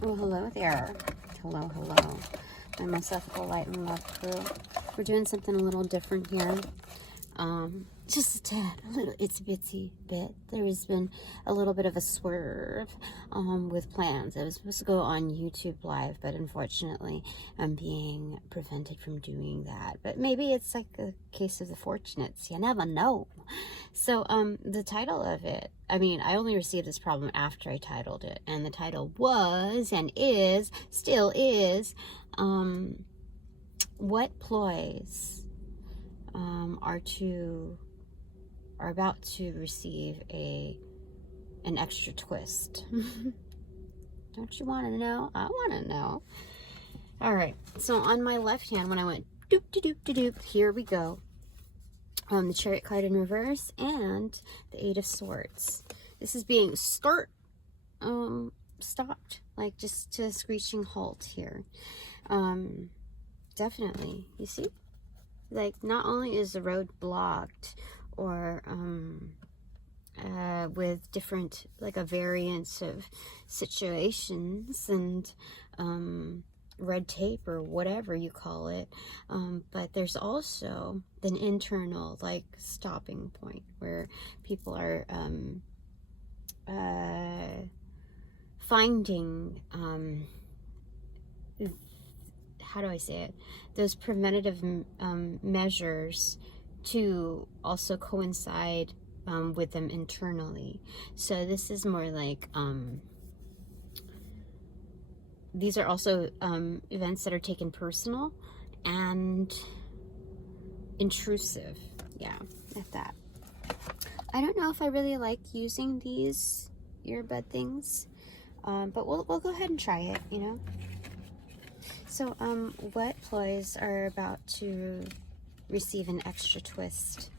Well, hello there. Hello, hello. My most ethical light and love crew. We're doing something a little different here. Just a tad, a little itsy bitsy bit. There has been a little bit of a swerve with plans. I was supposed to go on YouTube Live, but unfortunately I'm being prevented from doing that. But maybe it's like a case of the fortunates. You never know. So the title of it, I mean, I only received this problem after I titled it. And the title was, and is, still is, what ploys are about to receive an extra twist. Don't you want to know? I want to know. All right. So on my left hand, when I went doop de doop de doop, here we go. The Chariot card in reverse and the Eight of Swords. This is being stopped, like just to a screeching halt here. Definitely, you see, like not only is the road blocked or with different, like a variance of situations and red tape or whatever you call it, but there's also an internal like stopping point where people are finding how do I say it, those preventative measures to also coincide with them internally. So this is more like these are also events that are taken personal and intrusive. Yeah, like that. I don't know if I really like using these earbud things, but we'll go ahead and try it, you know. So, what ploys are about to receive an extra twist?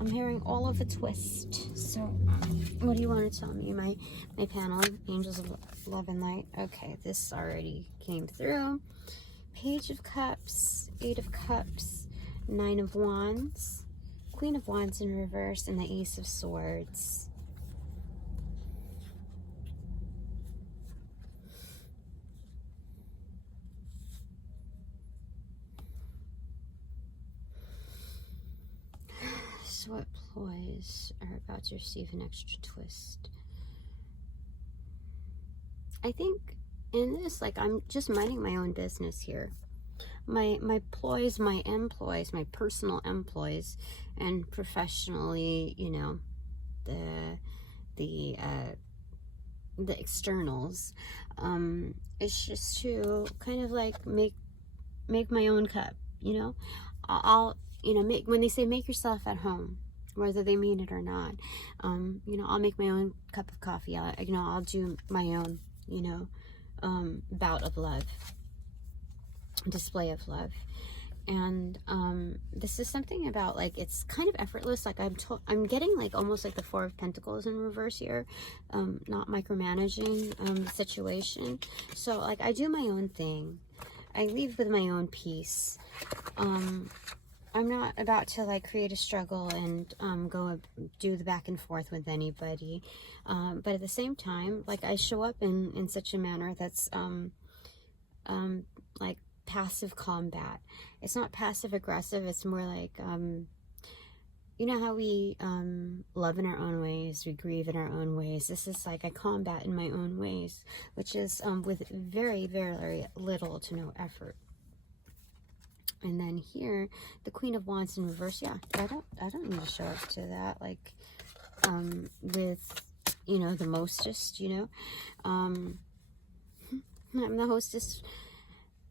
I'm hearing all of a twist. So, what do you want to tell me? My panel, Angels of Love and Light. Okay, this already came through. Page of Cups, Eight of Cups, Nine of Wands, Queen of Wands in reverse, and the Ace of Swords. So what ploys are about to receive an extra twist? I think in this, like, I'm just minding my own business here. My ploys, my employs, my personal employs, and professionally, you know, the externals. It's just to kind of like make my own cup, you know. I'll you know, when they say make yourself at home, whether they mean it or not, you know, I'll make my own cup of coffee. You know, I'll do my own, you know, bout of love, display of love. And this is something about, like, it's kind of effortless. Like I'm getting like almost like the Four of Pentacles in reverse here, not micromanaging the situation. So like I do my own thing. I leave with my own peace. I'm not about to like create a struggle and go do the back and forth with anybody, but at the same time, like I show up in such a manner that's like passive combat. It's not passive aggressive. It's more like you know how we love in our own ways, we grieve in our own ways. This is like I combat in my own ways, which is with very, very little to no effort. And then here, the Queen of Wands in reverse. Yeah, I don't need to show up to that, like, with, you know, the mostest, you know. I'm the hostess,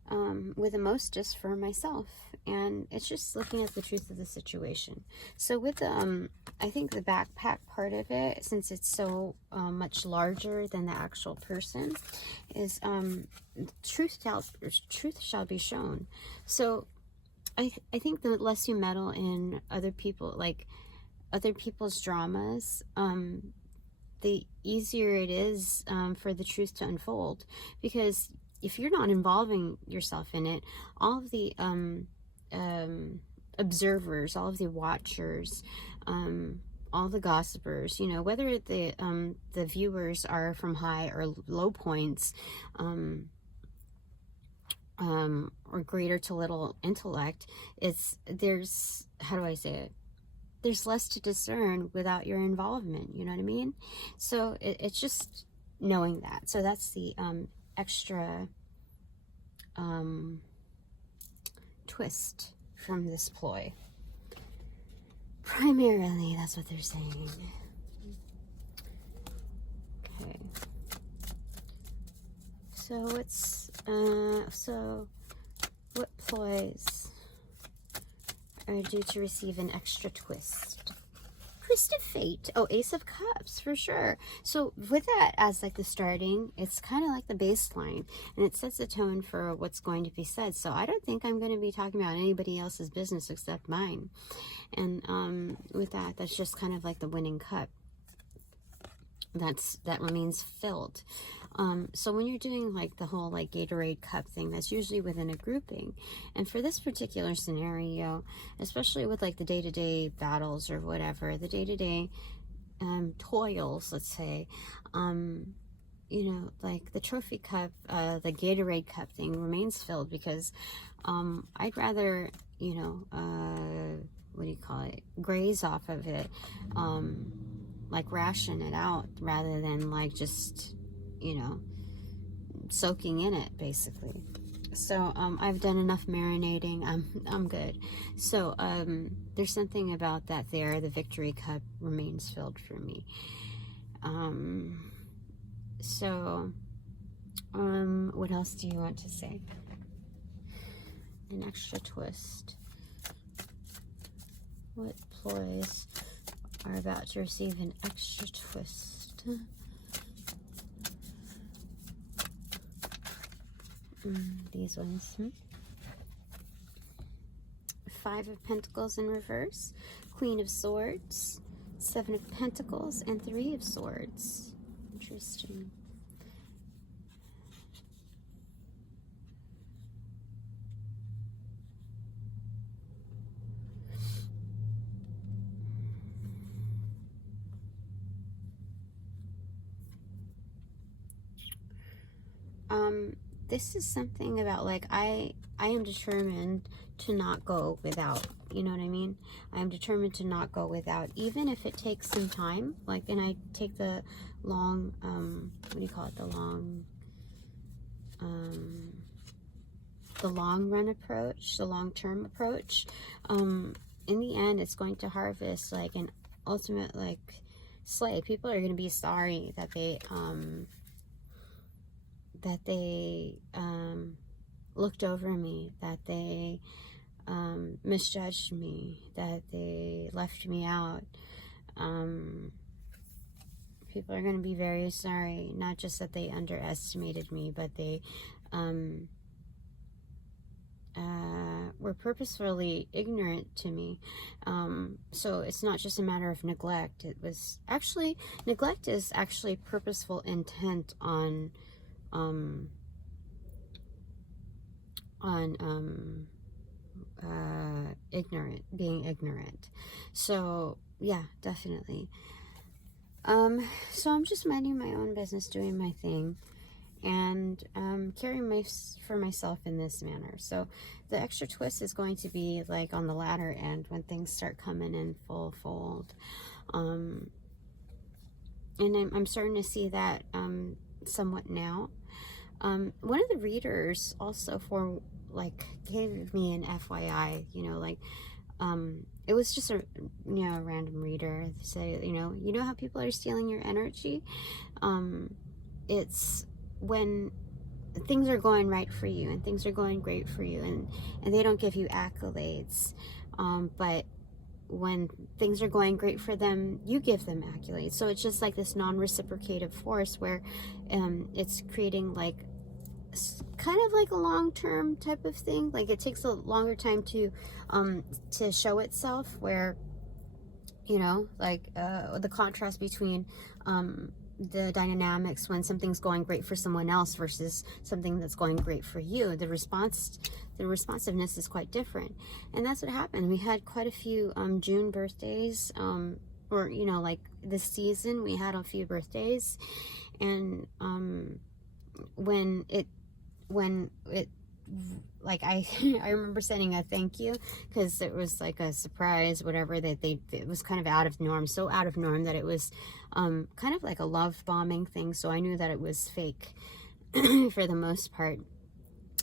with the mostest for myself. And it's just looking at the truth of the situation. So with, I think the backpack part of it, since it's so much larger than the actual person, is truth shall be shown. So I think the less you meddle in other people, like other people's dramas, the easier it is for the truth to unfold. Because if you're not involving yourself in it, all of the observers, all of the watchers, all the gossipers, you know, whether the viewers are from high or low points, or greater to little intellect, there's, how do I say it? There's less to discern without your involvement, you know what I mean? So it's just knowing that. So that's the extra twist from this ploy. Primarily, that's what they're saying. Okay. So it's so what ploys are due to receive an extra twist? Twist of fate. Oh, Ace of Cups for sure. So with that as like the starting, it's kind of like the baseline, and it sets the tone for what's going to be said. So I don't think I'm going to be talking about anybody else's business except mine. And with that, that's just kind of like the winning cup. That means filled. So when you're doing like the whole like Gatorade cup thing, that's usually within a grouping. And for this particular scenario, especially with like the day-to-day battles or whatever, the day-to-day toils, let's say, you know, like the trophy cup, the Gatorade cup thing remains filled because I'd rather, you know, what do you call it, graze off of it, like ration it out rather than like just, you know, soaking in it basically. So I've done enough marinating. I'm good. So there's something about that there. The victory cup remains filled for me. So what else do you want to say? An extra twist. What ploys are about to receive an extra twist? These ones. Five of Pentacles in reverse, Queen of Swords, Seven of Pentacles, and Three of Swords. Interesting. This is something about like I am determined to not go without, you know what I mean? I am determined to not go without, even if it takes some time. Like, and I take the long, what do you call it? The long run approach, the long-term approach. In the end, it's going to harvest like an ultimate like slay. People are going to be sorry that they looked over me, that they misjudged me, that they left me out. People are going to be very sorry, not just that they underestimated me, but they were purposefully ignorant to me. So it's not just a matter of neglect. It was actually, neglect is actually purposeful intent on being ignorant. So yeah, definitely. So I'm just minding my own business, doing my thing, and caring for myself in this manner. So the extra twist is going to be like on the latter end when things start coming in full fold. And I'm starting to see that somewhat now. One of the readers also gave me an FYI, you know, like, it was just a, you know, a random reader say, you know how people are stealing your energy? It's when things are going right for you and things are going great for you, and they don't give you accolades, but when things are going great for them, you give them accolades. So it's just like this non-reciprocative force where it's creating like kind of like a long-term type of thing. Like it takes a longer time to show itself, where, you know, like the contrast between the dynamics when something's going great for someone else versus something that's going great for you. The responsiveness is quite different, and that's what happened. We had quite a few June birthdays or, you know, like this season, we had a few birthdays, and when it like I remember sending a thank you, because it was like a surprise, whatever, that it was kind of out of norm, so out of norm that it was kind of like a love bombing thing, so I knew that it was fake for the most part.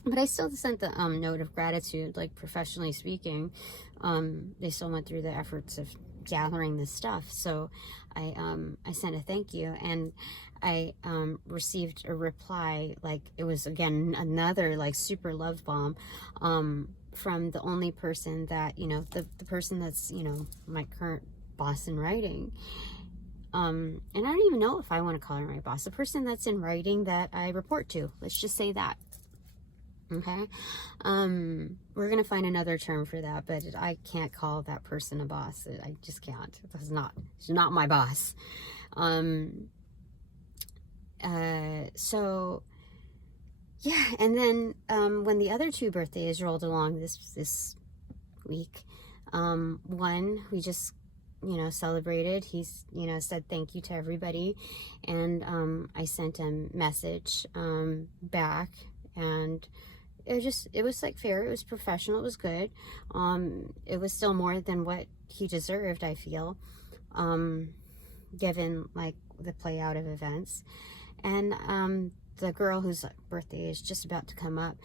But I still sent the note of gratitude, like professionally speaking. They still went through the efforts of gathering this stuff, so I sent a thank you, and I received a reply, like it was again another like super love bomb from the only person that, you know, the person that's, you know, my current boss in writing. And I don't even know if I want to call her my boss, the person that's in writing that I report to, let's just say that. Okay, we're gonna find another term for that, but I can't call that person a boss. I just can't. She's not my boss. So yeah, and then when the other two birthdays rolled along this week, one we just, you know, celebrated. He's, you know, said thank you to everybody, and I sent a message back, and it was like fair, it was professional, it was good. It was still more than what he deserved, I feel, given like the play out of events. And the girl whose birthday is just about to come up,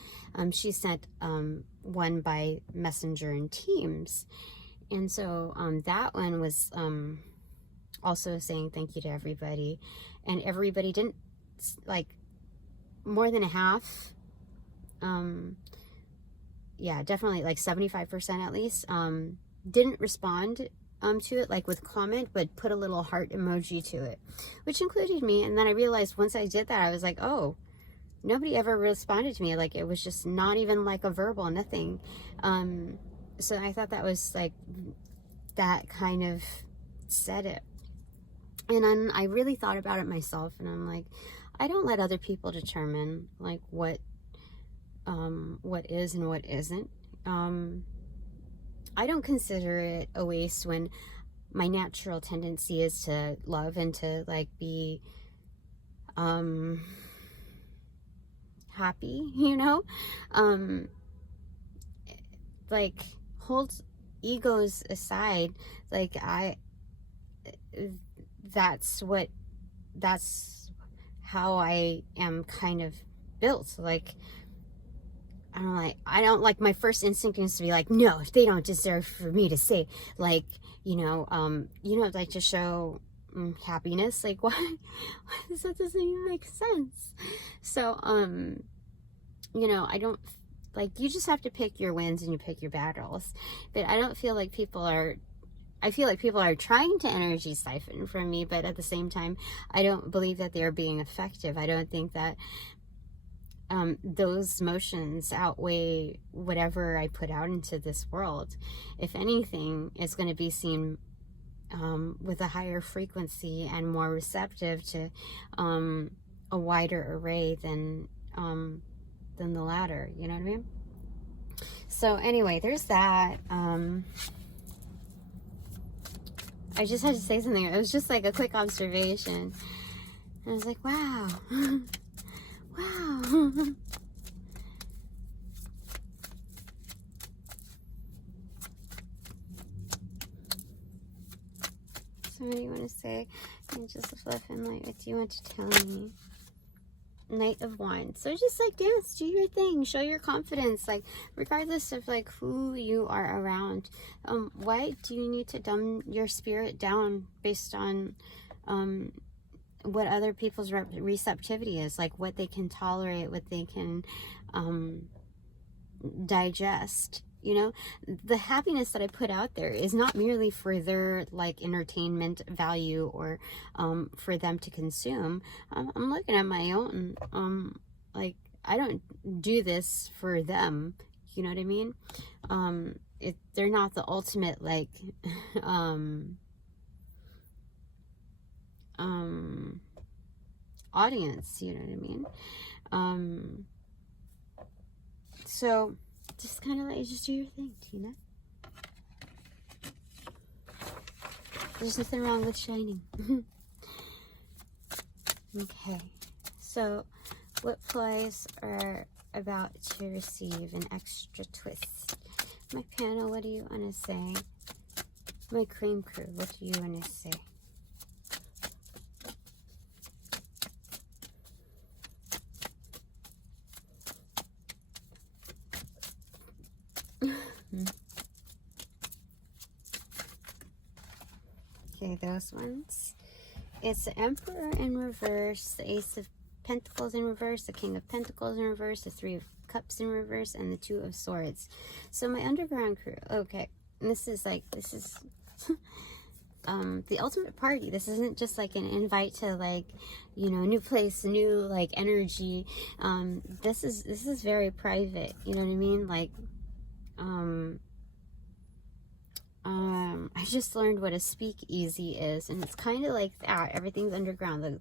she sent one by Messenger and Teams, and so that one was also saying thank you to everybody, and everybody didn't, like, more than a half, yeah, definitely like 75% at least, didn't respond to it, like with comment, but put a little heart emoji to it, which included me. And then I realized once I did that, I was like, oh, nobody ever responded to me. Like, it was just not even like a verbal, nothing. So I thought that was like, that kind of said it. And then I really thought about it myself, and I'm like, I don't let other people determine like what is and what isn't. I don't consider it a waste when my natural tendency is to love and to like be happy, you know, like hold egos aside, like that's how I am kind of built. Like, I don't like, my first instinct is to be like, no, they don't deserve for me to say, like, you know, like to show happiness. Like, why? That doesn't even make sense. So, you know, I don't, like, you just have to pick your wins and you pick your battles. But I don't feel like I feel like people are trying to energy siphon from me, but at the same time, I don't believe that they're being effective. I don't think that those motions outweigh whatever I put out into this world. If anything, it's going to be seen with a higher frequency and more receptive to a wider array than the latter. You know what I mean? So anyway, there's that. I just had to say something. It was just like a quick observation. And I was like, wow. Wow. So what do you want to say? And just fluff and light. What do you want to tell me? Knight of Wands. So just like dance, do your thing, show your confidence, like regardless of like who you are around. Why do you need to dumb your spirit down based on what other people's receptivity is, like what they can tolerate, what they can digest? You know, the happiness that I put out there is not merely for their like entertainment value or for them to consume. I'm looking at my own, like, I don't do this for them, you know what I mean? They're not the ultimate like audience, you know what I mean? So just kind of like, just do your thing, Tina. There's nothing wrong with shining. Okay, so what Ploys are about to receive an extra twist. My panel, what do you want to say? My cream crew, what do you want to say? Okay, those ones. It's the Emperor in reverse, the Ace of Pentacles in reverse, the King of Pentacles in reverse, the Three of Cups in reverse, and the Two of Swords. So my underground crew, okay, and this is the ultimate party. This isn't just like an invite to like, you know, new place, new like energy. This is very private, you know what I mean? Like, I just learned what a speakeasy is, and it's kind of like that. Everything's underground.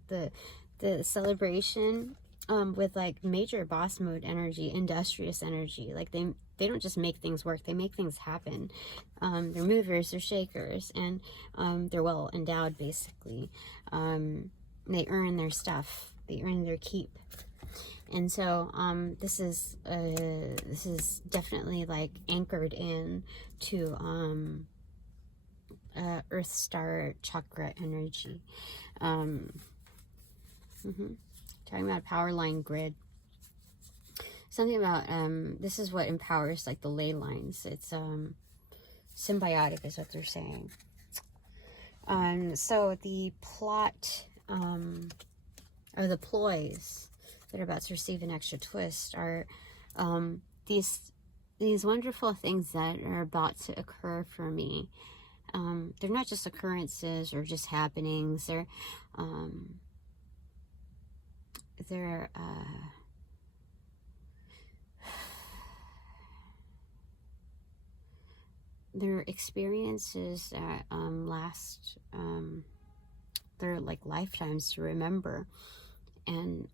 The celebration, with like major boss mode energy, industrious energy. Like they don't just make things work; they make things happen. They're movers, they're shakers, and they're well endowed. Basically, they earn their stuff. They earn their keep. And so this is definitely like anchored in to Earth Star chakra energy. Talking about power line grid. Something about this is what empowers like the ley lines. It's symbiotic is what they're saying. So the plot or the ploys that are about to receive an extra twist are these wonderful things that are about to occur for me. They're not just occurrences or just happenings. They're experiences that last. They're like lifetimes to remember. And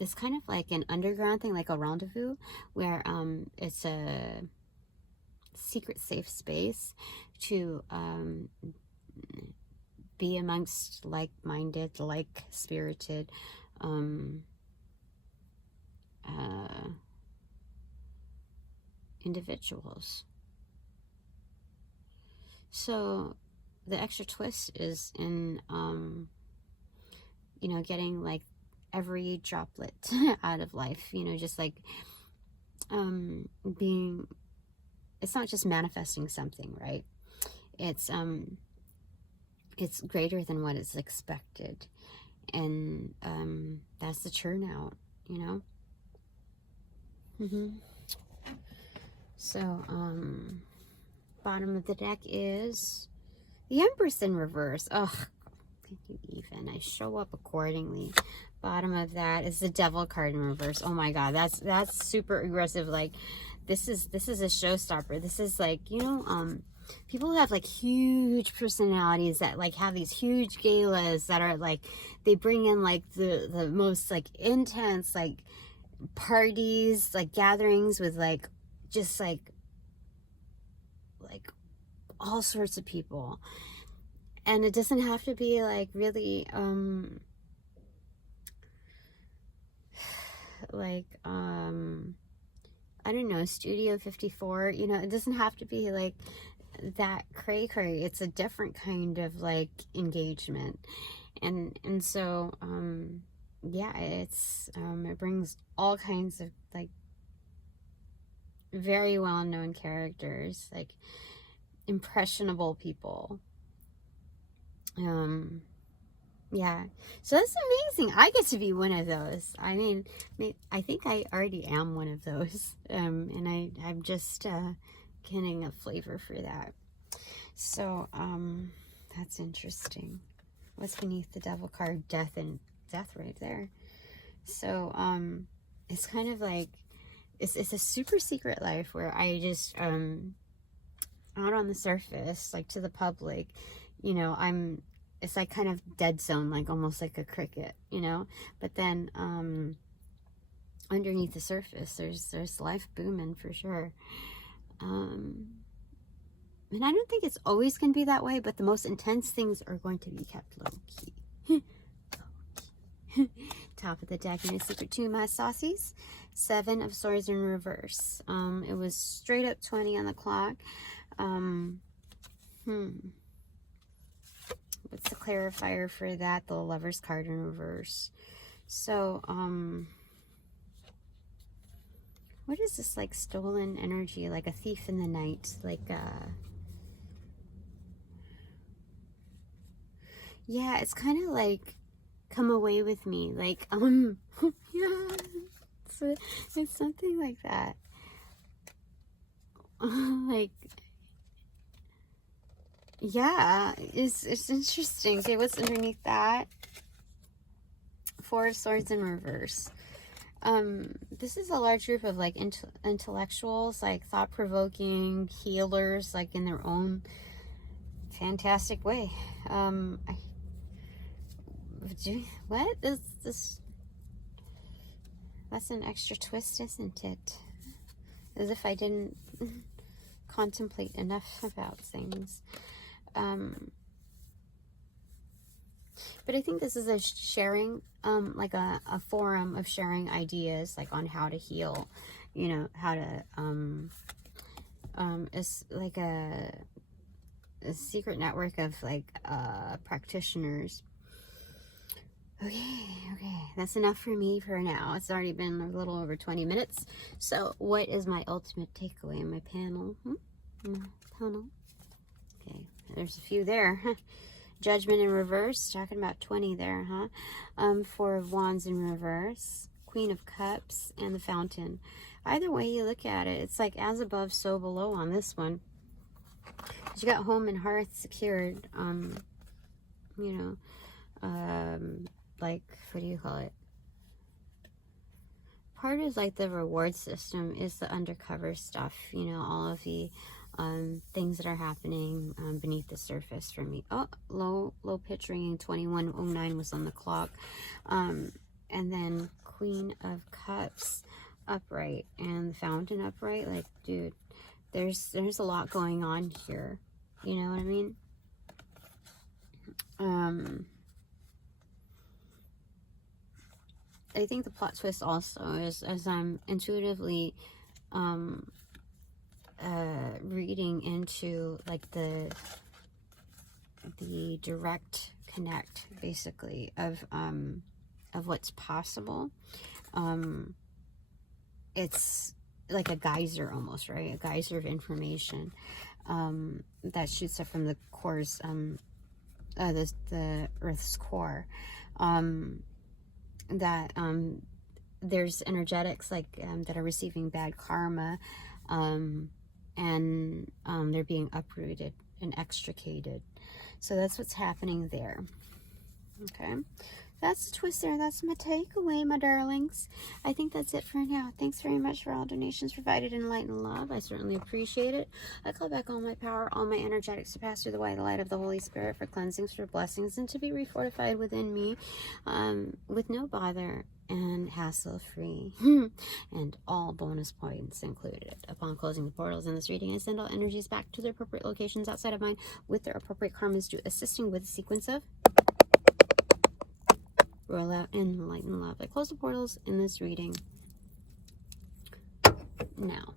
it's kind of like an underground thing, like a rendezvous, where it's a secret safe space to be amongst like-minded, like-spirited individuals. So the extra twist is in you know, getting like every droplet out of life, you know, just like it's not just manifesting something, right? It's greater than what is expected, and that's the turnout, you know. So bottom of the deck is the Empress in reverse. Oh, even I show up accordingly. Bottom of that is the Devil card in reverse. Oh my god, that's super aggressive. Like this is a showstopper. This is like, you know, people who have like huge personalities that like have these huge galas that are like, they bring in like the most like intense like parties, like gatherings with like just like all sorts of people. And it doesn't have to be like really like I don't know, Studio 54, you know, it doesn't have to be like that cray. It's a different kind of like engagement, and so yeah, it's it brings all kinds of like very well-known characters, like impressionable people. Yeah, so that's amazing. I get to be one of those. I mean, I think I already am one of those, and I'm just getting a flavor for that. So that's interesting. What's beneath the Devil card? Death right there. So it's kind of like it's a super secret life where I just out on the surface, like to the public, you know, it's like kind of dead zone, like almost like a cricket, you know. But then underneath the surface, there's life booming for sure. And I don't think it's always going to be that way, but the most intense things are going to be kept low-key. Top of the deck, no secret to my saucies. 7 of Swords in reverse. It was straight up 20 on the clock. What's the clarifier for that? The Lover's card in reverse. So, what is this, like, stolen energy? Like a thief in the night? Like, yeah, it's kind of like, come away with me. Like, yeah, it's something like that. Like, yeah, it's interesting. Okay, what's underneath that? 4 of Swords in reverse. This is a large group of, like, intellectuals, like thought-provoking healers, like in their own fantastic way. What is this? That's an extra twist, isn't it? As if I didn't contemplate enough about things. But I think this is a sharing, like a forum of sharing ideas, like on how to heal, you know, how to, it's like a secret network of, like, practitioners. Okay, that's enough for me for now. It's already been a little over 20 minutes. So what is my ultimate takeaway in my panel? Panel. Okay, there's a few there. Judgment in reverse, talking about 20 there, huh? 4 of Wands in reverse, Queen of Cups, and the Fountain. Either way you look at it, it's like as above, so below on this one. You got home and hearth secured, you know, like, what do you call it? Part of, like, the reward system is the undercover stuff, you know, all of the things that are happening beneath the surface for me. Oh, low pitch ringing, 2109 was on the clock. And then Queen of Cups upright and the Fountain upright. Like, dude, there's a lot going on here. You know what I mean? I think the plot twist also is, as I'm intuitively reading into, like, the direct connect, basically, of what's possible. It's like a geyser almost, right? A geyser of information that shoots up from the core's the Earth's core. That there's energetics, like, that are receiving bad karma, and they're being uprooted and extricated. So that's what's happening there. Okay, that's the twist there. That's my takeaway, my darlings. I think that's it for now. Thanks very much for all donations provided in light and love. I certainly appreciate it. I call back all my power, all my energetics to pass through the white light of the Holy Spirit for cleansings, for blessings, and to be refortified within me, with no bother and hassle-free, and all bonus points included. Upon closing the portals in this reading, I send all energies back to their appropriate locations outside of mine with their appropriate karmas due, assisting with the sequence of roll out in light and love. I close the portals in this reading now.